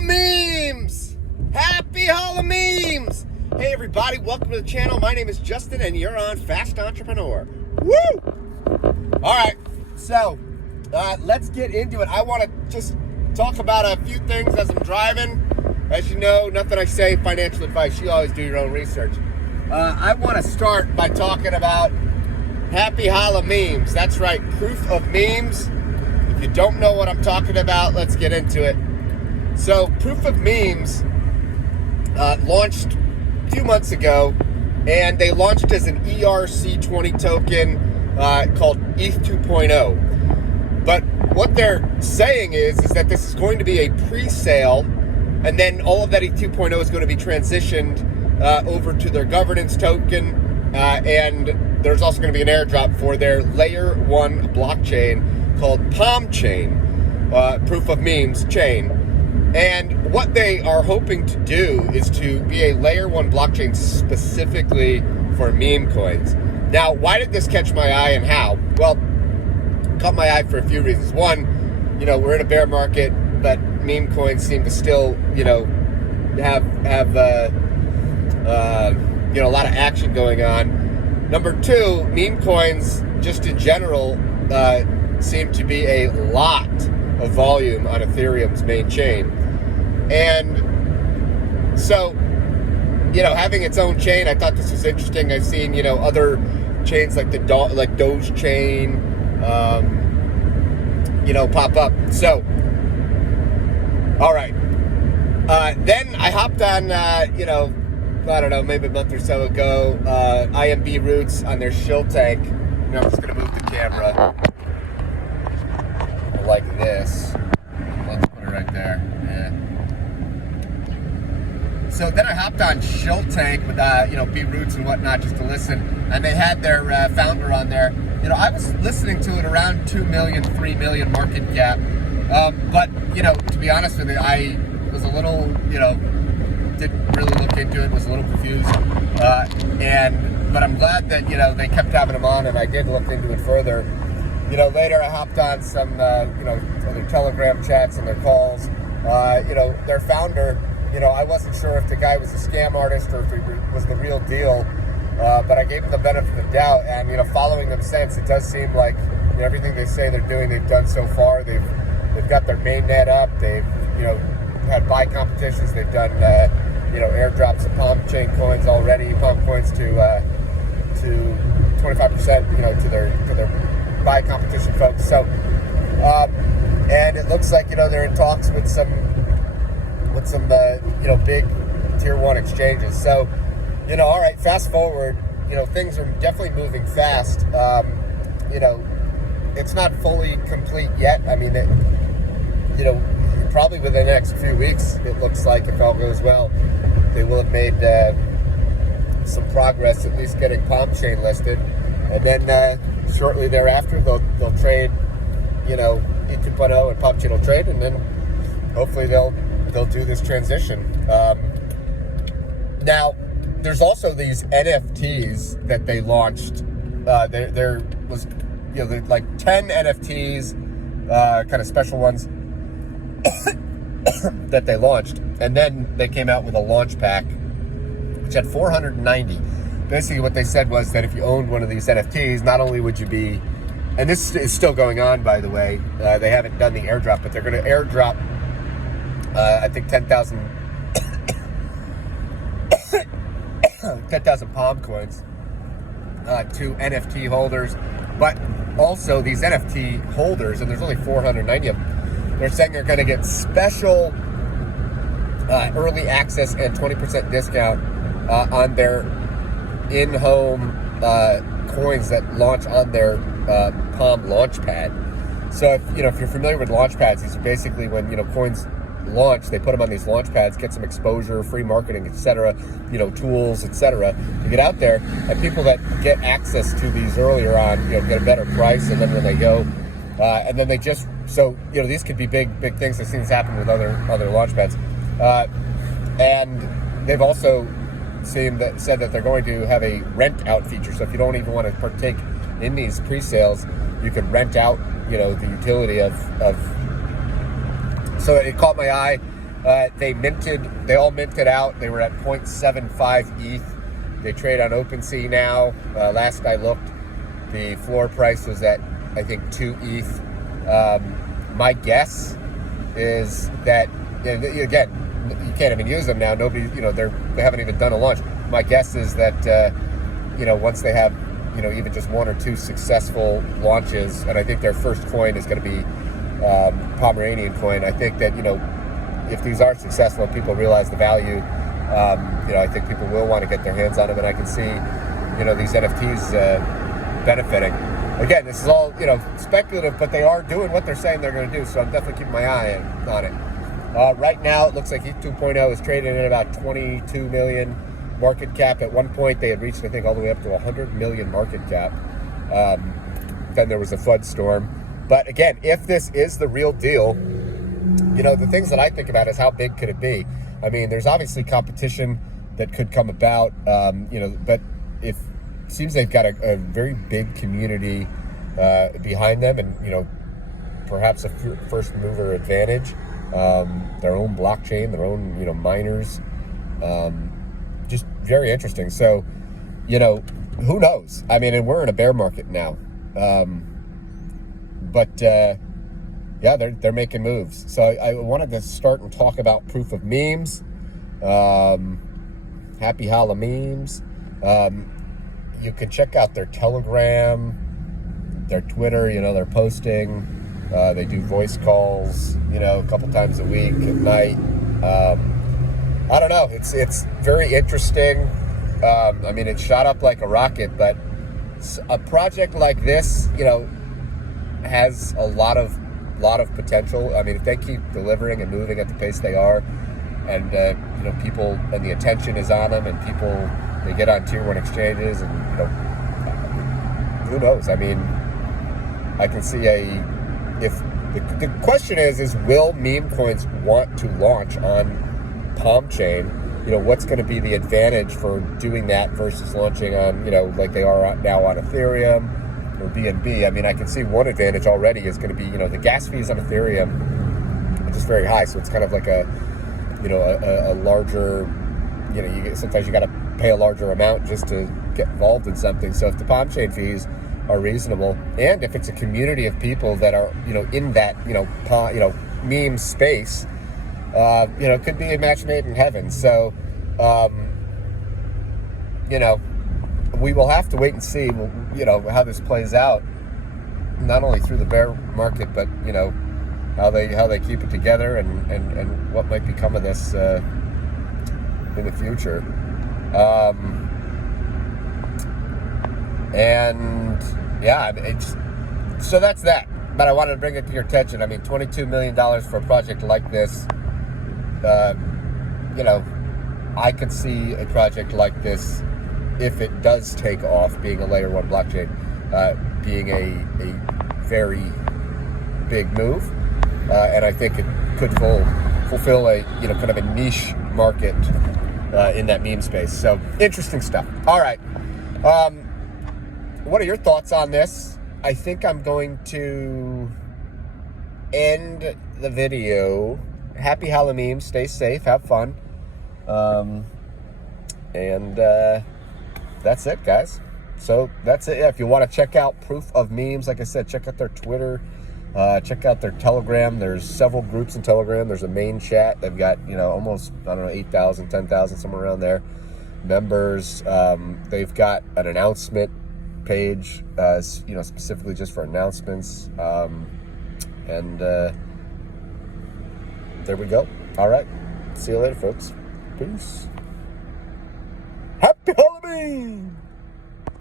Memes! Happy Memes! Hey everybody, welcome to the channel. My name is Justin and you're on Fast Entrepreneur. Woo! Alright, so let's get into it. I want to just talk about a few things as I'm driving. As you know, nothing I say financial advice. You always do your own research. I want to start by talking about Happy Memes. That's right, proof of memes. If you don't know what I'm talking about, let's get into it. So, Proof of Memes launched a few months ago, and they launched as an ERC20 token called ETH 2.0. But what they're saying is that this is going to be a pre-sale, and then all of that ETH 2.0 is going to be transitioned over to their governance token, and there's also going to be an airdrop for their Layer 1 blockchain called POMCHAIN, Proof of Memes chain. And what they are hoping to do is to be a Layer 1 blockchain specifically for meme coins. Now, why did this catch my eye and how? Well, it caught my eye for a few reasons. One, we're in a bear market, but meme coins seem to still, have a lot of action going on. Number two, meme coins, just in general, seem to be a lot of volume on Ethereum's main chain. And so, having its own chain, I thought this was interesting. I've seen, other chains like Doge chain, pop up. So, all right. Then I hopped on, I don't know, maybe a month or so ago, IMB Roots on their shill tank. I'm just going to move the camera like this. Let's put it right there. Yeah. So then I hopped on Shill Tank with, B Roots and whatnot just to listen, and they had their founder on there. I was listening to it around 2 million, 3 million market cap. But, to be honest with you, I was a little, didn't really look into it, was a little confused. But I'm glad that, they kept having them on, and I did look into it further. Later I hopped on some, other Telegram chats and their calls. Their founder, I wasn't sure if the guy was a scam artist or if he was the real deal, but I gave him the benefit of the doubt, and, following them since, it does seem like everything they say they're doing, they've done so far. They've got their mainnet up, they've, had buy competitions, they've done, airdrops of POMCHAIN coins already, POM coins to 25%, to their buy competition folks. So, and it looks like, they're in talks with some big tier 1 exchanges. So, all right, fast forward, things are definitely moving fast. It's not fully complete yet. I mean, probably within the next few weeks, it looks like, if all goes well, they will have made some progress, at least getting POMCHAIN listed. And then shortly thereafter, they'll trade, ETH 2.0 and POMCHAIN will trade, and then hopefully they'll do this transition. Now, there's also these NFTs that they launched. There was, like 10 NFTs, kind of special ones that they launched, and then they came out with a launch pack, which had 490. Basically, what they said was that if you owned one of these NFTs, not only would you be, and this is still going on, by the way, they haven't done the airdrop, but they're going to airdrop, I think 10,000 POM coins to NFT holders. But also these NFT holders, and there's only 490 of them, they're saying they're going to get special early access and 20% discount on their in-home coins that launch on their POM launchpad. So if you're familiar with launchpads, these are basically when coins launch, they put them on these launch pads, get some exposure, free marketing, etc., tools, etc., to get out there, and people that get access to these earlier on, get a better price, and then when they go, and then they just, so, these could be big things. I've seen this happen with other launch pads, and they've also said that they're going to have a rent out feature, so if you don't even want to partake in these pre-sales, you can rent out, the utility of so it caught my eye. They all minted out. They were at 0.75 ETH. They trade on OpenSea now. Last I looked, the floor price was at, I think, 2 ETH. My guess is that, again, you can't even use them now. Nobody, they haven't even done a launch. My guess is that, once they have, even just 1 or 2 successful launches, and I think their first coin is going to be Pomeranian coin. I think that, if these are successful and people realize the value, I think people will want to get their hands on them, and I can see, these NFTs benefiting. Again, this is all, speculative, but they are doing what they're saying they're going to do, so I'm definitely keeping my eye on it. Right now, it looks like ETH 2.0 is trading at about 22 million market cap. At one point, they had reached, I think, all the way up to 100 million market cap. Then there was a flood storm. But again, if this is the real deal, the things that I think about is how big could it be? I mean, there's obviously competition that could come about, but it seems they've got a very big community behind them, and, perhaps a first mover advantage, their own blockchain, their own, miners, just very interesting. So, who knows? I mean, and we're in a bear market now. Yeah, they're making moves. So I wanted to start and talk about proof of memes. Happy Halving. You can check out their Telegram, their Twitter. They're posting. They do voice calls, a couple times a week at night. I don't know. It's very interesting. I mean, it shot up like a rocket, but a project like this, has a lot of potential. I mean, if they keep delivering and moving at the pace they are, and people, and the attention is on them, and people, they get on tier 1 exchanges, and who knows? I mean, I can see if the question is will meme coins want to launch on POMCHAIN? What's going to be the advantage for doing that versus launching on, like they are now on Ethereum or BNB? I mean, I can see one advantage already is going to be, the gas fees on Ethereum are just very high. So it's kind of like a larger, sometimes you got to pay a larger amount just to get involved in something. So if the POMCHAIN fees are reasonable, and if it's a community of people that are, in that, meme space, it could be a match made in heaven. So, we will have to wait and see, how this plays out, not only through the bear market, but, how they keep it together, and what might become of this in the future. And yeah, so that's that. But I wanted to bring it to your attention. I mean, $22 million for a project like this. I could see a project like this, if it does take off, being a layer 1 blockchain, being a very big move, and I think it could fulfill a kind of a niche market in that meme space. So interesting stuff. All right, what are your thoughts on this? I think I'm going to end the video. Happy Halloween. Stay safe. Have fun. And that's it, guys. So that's it. Yeah, if you want to check out Proof of Memes, like I said, check out their Twitter. Check out their Telegram. There's several groups in Telegram. There's a main chat. They've got, almost, 8,000, 10,000, somewhere around there, members. They've got an announcement page, specifically just for announcements. And there we go. All right. See you later, folks. Peace. Happy Halloween!